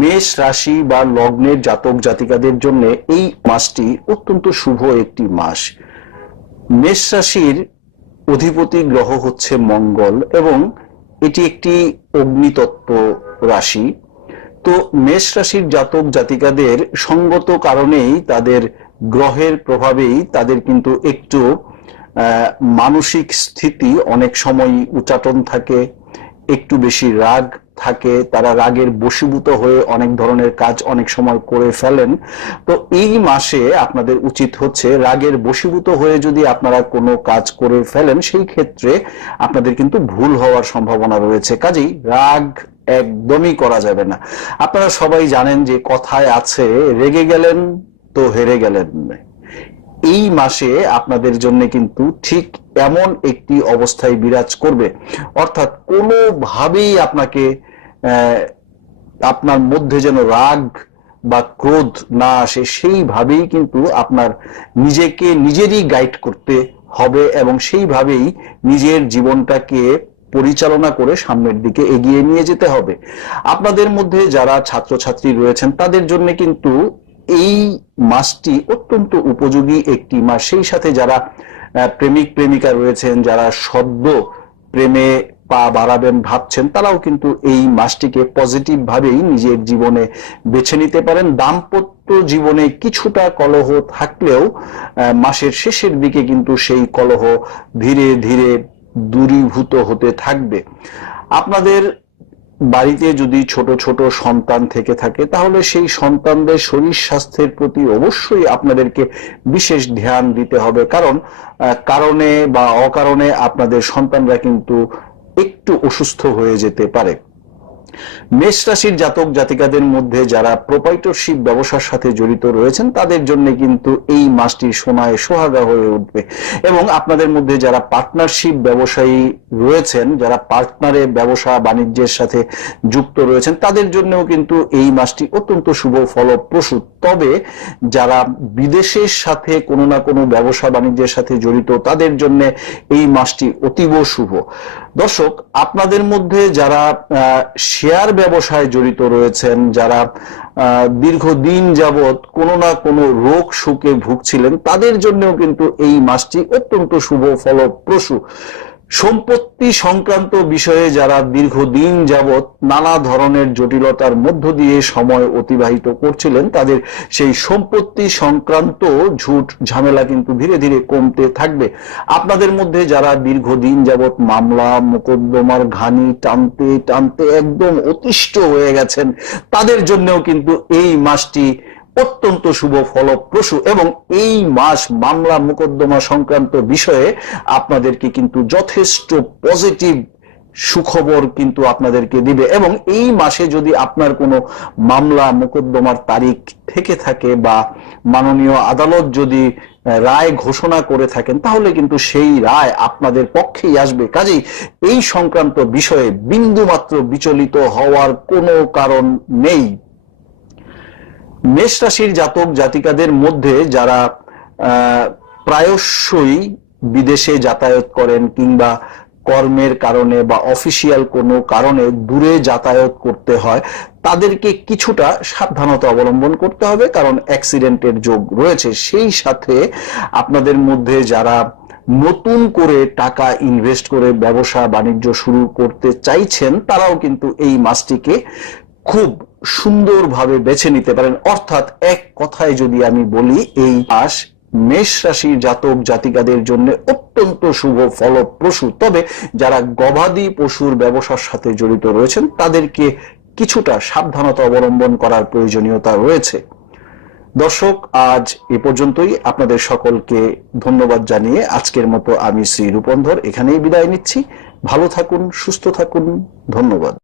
মেষ রাশি বা লগ্নের জাতক জাতিকাদের জন্য এই মাসটি অত্যন্ত শুভ একটি মাস। মেষ রাশির অধিপতি গ্রহ হচ্ছে মঙ্গল এবং এটি একটি অগ্নিতত্ত্ব রাশি। তো মেষ রাশির জাতক জাতিকাদের সঙ্গত কারণেই তাদের গ্রহের প্রভাবেই তাদের কিন্তু একটু মানসিক স্থিতি অনেক সময় উচাটন থাকে একটু বেশি রাগ থাকে, তারা রাগের বশীভূত হয়ে অনেক ধরনের কাজ অনেক সময় করে ফেলেন। তো এই মাসে আপনাদের উচিত হচ্ছে রাগের বশীভূত হয়ে যদি আপনারা কোনো কাজ করে ফেলেন, সেই ক্ষেত্রে আপনাদের কিন্তু ভুল হওয়ার সম্ভাবনা রয়েছে। কাজেই রাগ একদমই করা যাবে না। আপনারা সবাই জানেন যে কথায় আছে, রেগে গেলেন তো হেরে গেলেন। এই মাসে আপনাদের জন্য কিন্তু ঠিক এমন একটি অবস্থায় বিরাজ করবে। অর্থাৎ কোনোভাবেই আপনাকে আপনার মধ্যে যেন রাগ বা ক্রোধ না আসে, সেইভাবেই কিন্তু আপনার নিজেকে নিজেরই গাইড করতে হবে এবং সেইভাবেই নিজের জীবনটাকে পরিচালনা করে সামনের দিকে এগিয়ে নিয়ে যেতে হবে। আপনাদের মধ্যে যারা ছাত্রছাত্রী রয়েছেন, তাদের জন্য কিন্তু এই মাসটি অত্যন্ত উপযোগী একটি মাস। সেই সাথে যারা প্রেমিক প্রেমিকা রয়েছেন, যারা সদ্য প্রেমে পা বাড়াবেন ভাবছেন, তারাও কিন্তু এই মাসটিকে পজিটিভ ভাবেই নিজের জীবনে বেছে নিতে পারেন। দাম্পত্য জীবনে কিছুটা কলহ থাকলেও মাসের শেষের দিকে কিন্তু সেই কলহ ধীরে ধীরে দূরীভূত হতে থাকবে। আপনাদের বাড়িতে যদি ছোট ছোট সন্তান থেকে থাকে, তাহলে সেই সন্তানদের শরীর স্বাস্থ্যের প্রতি অবশ্যই আপনাদেরকে বিশেষ ধ্যান দিতে হবে। কারণ কারণে বা অকারণে আপনাদের সন্তানরা কিন্তু একটু অসুস্থ হয়ে যেতে পারে। মেষ রাশির জাতক জাতিকাদের মধ্যে যারা প্রোপাইটরশিপ ব্যবসার সাথে জড়িত রয়েছেন তাদের জন্য কিন্তু এই মাসটি সোনায় সোহাগা হয়ে উঠবে। এবং আপনাদের মধ্যে যারা পার্টনারশিপ ব্যবসায়ী রয়েছেন যারা পার্টনারে ব্যবসা বাণিজ্যের সাথে যুক্ত রয়েছেন তাদের জন্যও কিন্তু এই মাসটি অত্যন্ত শুভ ফলপ্রসূ। তবে যারা বিদেশের সাথে কোনো না কোনো ব্যবসা বাণিজ্যের সাথে জড়িত তাদের জন্য এই মাসটি অতীব শুভ। দর্শক আপনাদের মধ্যে যারা আহ, শেয়ার ব্যবসায় জড়িত রয়েছেন যারা দীর্ঘদিন যাবৎ কোনো না কোনো রোগ সুখে ভুগছিলেন, তাদের জন্যও কিন্তু এই মাসটি অত্যন্ত শুভ ফলপ্রসূ। সম্পত্তি সংক্রান্ত বিষয়ে যারা দীর্ঘদিন যাবৎ নানা ধরনের জটিলতার মধ্য দিয়ে সময় অতিবাহিত করছিলেন, তাদের সেই সম্পত্তি সংক্রান্ত ঝুট ঝামেলা কিন্তু ধীরে ধীরে কমতে থাকবে। আপনাদের মধ্যে যারা দীর্ঘদিন যাবৎ মামলা, মোকদ্দমার ঘানি টানতে টানতে একদম অতিষ্ঠ হয়ে গেছেন, তাদের জন্যও কিন্তু এই মাসটি অত্যন্ত শুভ ফলপ্রসূ এবং এই মাস মামলা মোকদ্দমা সংক্রান্ত বিষয়ে আপনাদেরকে কিন্তু যথেষ্ট পজিটিভ সুখবর কিন্তু আপনাদেরকে দিবে এবং এই মাসে যদি আপনার কোনো মামলা মোকদ্দমার তারিখ থেকে থাকে বা মাননীয় আদালত যদি রায় ঘোষণা করে থাকেন, তাহলে কিন্তু সেই রায় আপনাদের পক্ষেই আসবে। কাজেই এই সংক্রান্ত বিষয়ে বিন্দুমাত্র বিচলিত হওয়ার কোনো কারণ নেই। মেষ রাশির জাতক জাতিকাদের মধ্যে যারা প্রায়শই বিদেশে যাতায়াত করেন কিংবা কর্মের কারণে বা অফিসিয়াল কোনো কারণে দূরে যাতায়াত করতে হয়, তাদেরকে কিছুটা সাবধানতা অবলম্বন করতে হবে কারণ অ্যাক্সিডেন্টের যোগ রয়েছে। সেই সাথে আপনাদের মধ্যে যারা নতুন করে টাকা ইনভেস্ট করে ব্যবসা বাণিজ্য শুরু করতে চাইছেন, তারাও কিন্তু এই মাসটিকে খুব সুন্দরভাবে বেছে নিতে পারেন। অর্থাৎ এক কথায় যদি আমি বলি, এই মাস মেষ রাশির জাতক জাতিকাদের জন্য অত্যন্ত শুভ, ফলপ্রসূ। তবে যারা গবাদি পশুর ব্যবসার সাথে জড়িত রয়েছেন, তাদেরকে কিছুটা সাবধানতা অবলম্বন করার প্রয়োজনীয়তা রয়েছে। দর্শক, আজ এ পর্যন্তই। আপনাদের সকলকে ধন্যবাদ জানিয়ে আজকের মতো আমি শ্রী রূপন্ধর এখানেই বিদায় নিচ্ছি। ভালো থাকুন, সুস্থ থাকুন। ধন্যবাদ।